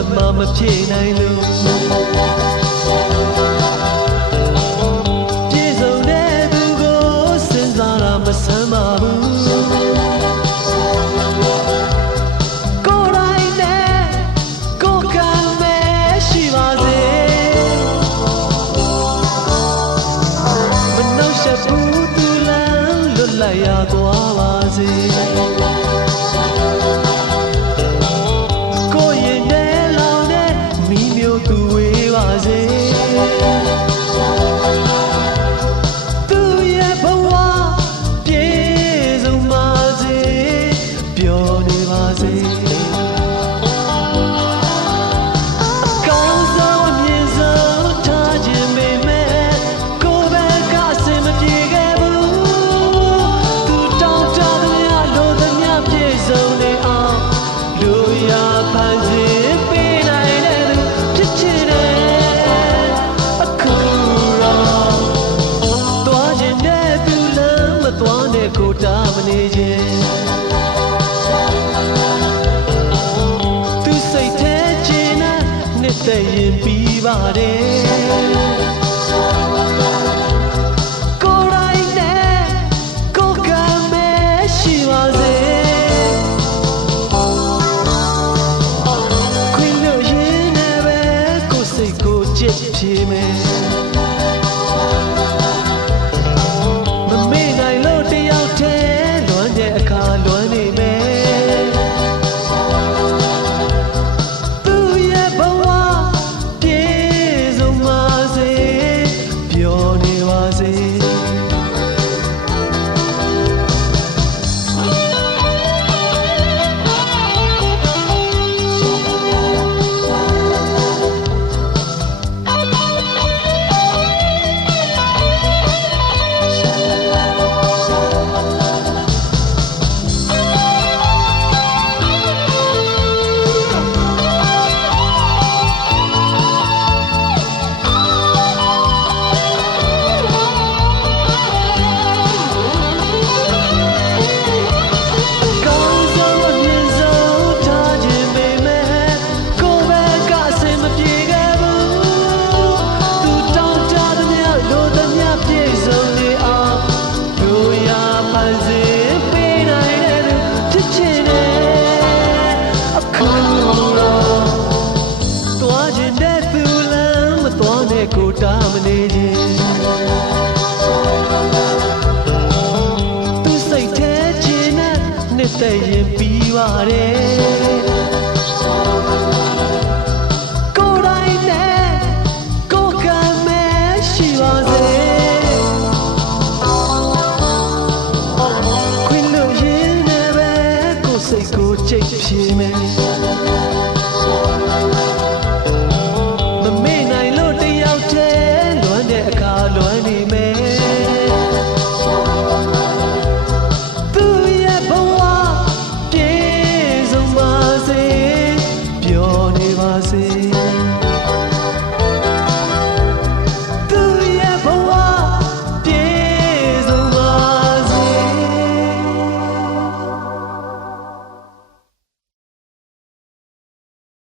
က်မှမဖြေနိုင်လို့ပြေဆုံးတဲ့သူကိုစဉ်းစားတာမဆမ်းပါဘူးကိုယ်တိုင်နဲ့ကိုယ်ကံပဲရှိပါစေမနှောက်ယှက်ဘူးသူလမ်းလွတ်လပ်ရသွားပါစေ စေခြင်းသူစိတ်ထဲကျဉ်းနာနှစ်သက်ရင်ပြီးပါတယ်ကိုယ်တိုင်နဲ့ကိုယ်ကမဲရှိပါစေခွင့်လို့ရင်းနဲ့ပဲကိုယ်စိတ်ကိုကြစ်ပြေမယ်